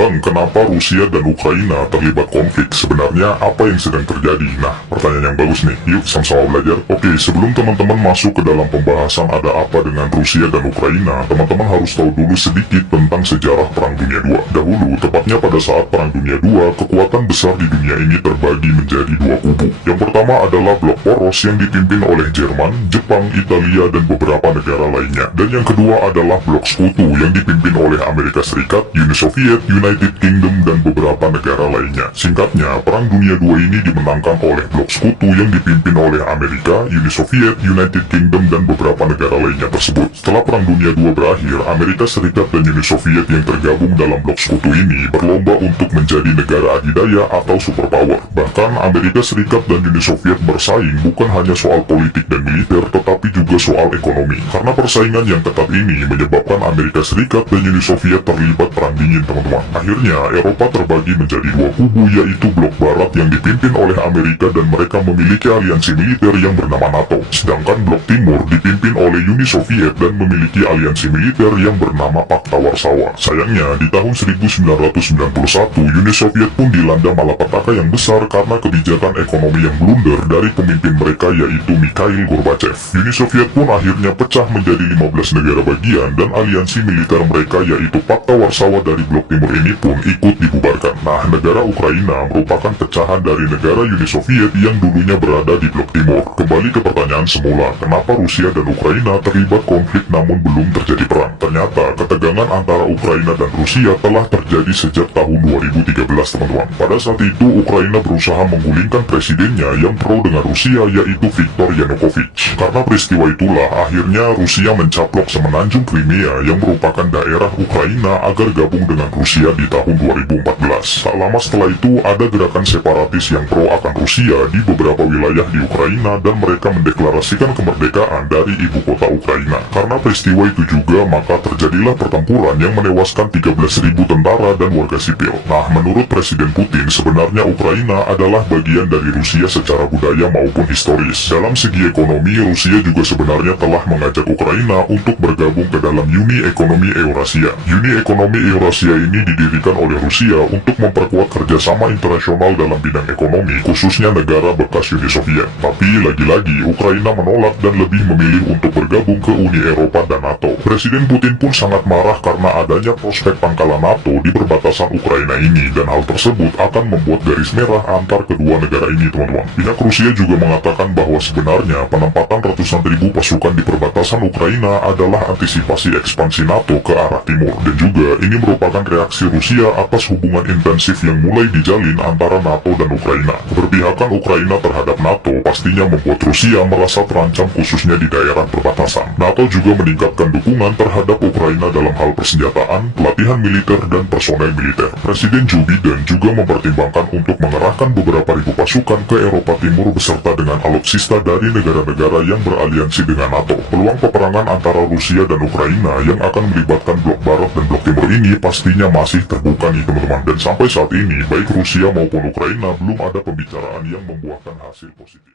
Bang, kenapa Rusia dan Ukraina terlibat konflik? Sebenarnya apa yang sedang terjadi? Nah, pertanyaan yang bagus nih. Yuk sama-sama belajar. Oke, sebelum teman-teman masuk ke dalam pembahasan ada apa dengan Rusia dan Ukraina, teman-teman harus tahu dulu sedikit tentang sejarah Perang Dunia II. Dahulu, tepatnya pada saat Perang Dunia II, kekuatan besar di dunia ini terbagi menjadi dua kubu. Yang pertama adalah blok poros yang dipimpin oleh Jerman, Jepang, Italia, dan beberapa negara lainnya. Dan yang kedua adalah blok sekutu yang dipimpin oleh Amerika Serikat, Uni Soviet, United Kingdom, dan beberapa negara lainnya. Singkatnya, Perang Dunia II ini dimenangkan oleh blok sekutu yang dipimpin oleh Amerika, Uni Soviet, United Kingdom, dan beberapa negara lainnya tersebut. Setelah Perang Dunia II berakhir, Amerika Serikat dan Uni Soviet yang tergabung dalam blok sekutu ini berlomba untuk menjadi negara adidaya atau superpower. Bahkan Amerika Serikat dan Uni Soviet bersaing bukan hanya soal politik dan militer, tetapi juga soal ekonomi. Karena persaingan yang ketat ini menyebabkan Amerika Serikat dan Uni Soviet terlibat perang dingin, teman-teman. Akhirnya, Eropa terbagi menjadi dua kubu, yaitu blok barat yang dipimpin oleh Amerika dan mereka memiliki aliansi militer yang bernama NATO. Sedangkan blok timur dipimpin oleh Uni Soviet dan memiliki aliansi militer yang bernama Pakta Warsawa. Sayangnya, di tahun 1991, Uni Soviet pun dilanda malapetaka yang besar karena kebijakan ekonomi yang blunder dari pemimpin mereka, yaitu Mikhail Gorbachev. Uni Soviet pun akhirnya pecah menjadi 15 negara bagian dan aliansi militer mereka, yaitu Pakta Warsawa dari blok timur ini pun ikut dibubarkan. Nah, negara Ukraina merupakan pecahan dari negara Uni Soviet yang dulunya berada di blok timur. Kembali ke pertanyaan semula, kenapa Rusia dan Ukraina terlibat konflik namun belum terjadi perang? Ternyata, ketegangan antara Ukraina dan Rusia telah terjadi sejak tahun 2013, teman-teman. Pada saat itu, Ukraina berusaha menggulingkan presidennya yang pro dengan Rusia, yaitu Viktor Yanukovych. Karena peristiwa itulah, akhirnya Rusia mencaplok semenanjung Crimea yang merupakan daerah Ukraina agar gabung dengan Rusia di tahun 2014. Tak lama setelah itu, ada gerakan separatis yang pro akan Rusia di beberapa wilayah di Ukraina dan mereka mendeklarasikan kemerdekaan dari ibu kota Ukraina. Karena peristiwa itu juga, maka terjadilah pertempuran yang menewaskan 13.000 tentara dan warga sipil. Nah, menurut Presiden Putin, sebenarnya Ukraina adalah bagian dari Rusia secara budaya maupun historis. Dalam segi ekonomi, Rusia juga sebenarnya telah mengajak Ukraina untuk bergabung ke dalam Uni Ekonomi Eurasia. Uni Ekonomi Eurasia ini didirikan oleh Rusia untuk memperkuat kerjasama internasional dalam bidang ekonomi, khususnya negara bekas Uni Soviet. Tapi lagi-lagi, Ukraina menolak dan lebih memilih untuk bergabung ke Uni Eropa dan NATO. Presiden Putin pun sangat marah karena adanya prospek pangkalan NATO di perbatasan Ukraina ini, dan hal tersebut akan membuat garis merah antar kedua negara ini, teman-teman. Pihak Rusia juga mengatakan bahwa sebenarnya penempatan ratusan ribu pasukan di perbatasan Ukraina adalah antisipasi ekspansi NATO ke arah timur, dan juga ini merupakan reaksi Rusia atas hubungan intensif yang mulai dijalin antara NATO dan Ukraina. Keberpihakan Ukraina terhadap NATO pastinya membuat Rusia merasa terancam, khususnya di daerah perbatasan. NATO juga meningkatkan dukungan terhadap Ukraina dalam hal persenjataan, pelatihan militer, dan personel militer. Presiden Joe Biden juga mempertimbangkan untuk mengerahkan beberapa ribu pasukan ke Eropa Timur beserta dengan alutsista dari negara-negara yang beraliansi dengan NATO. Peluang peperangan antara Rusia dan Ukraina yang akan melibatkan blok barat dan blok timur ini pastinya masih terbuka nih, teman-teman. Dan sampai saat ini, baik Rusia maupun Ukraina belum ada pembicaraan yang membuahkan hasil positif.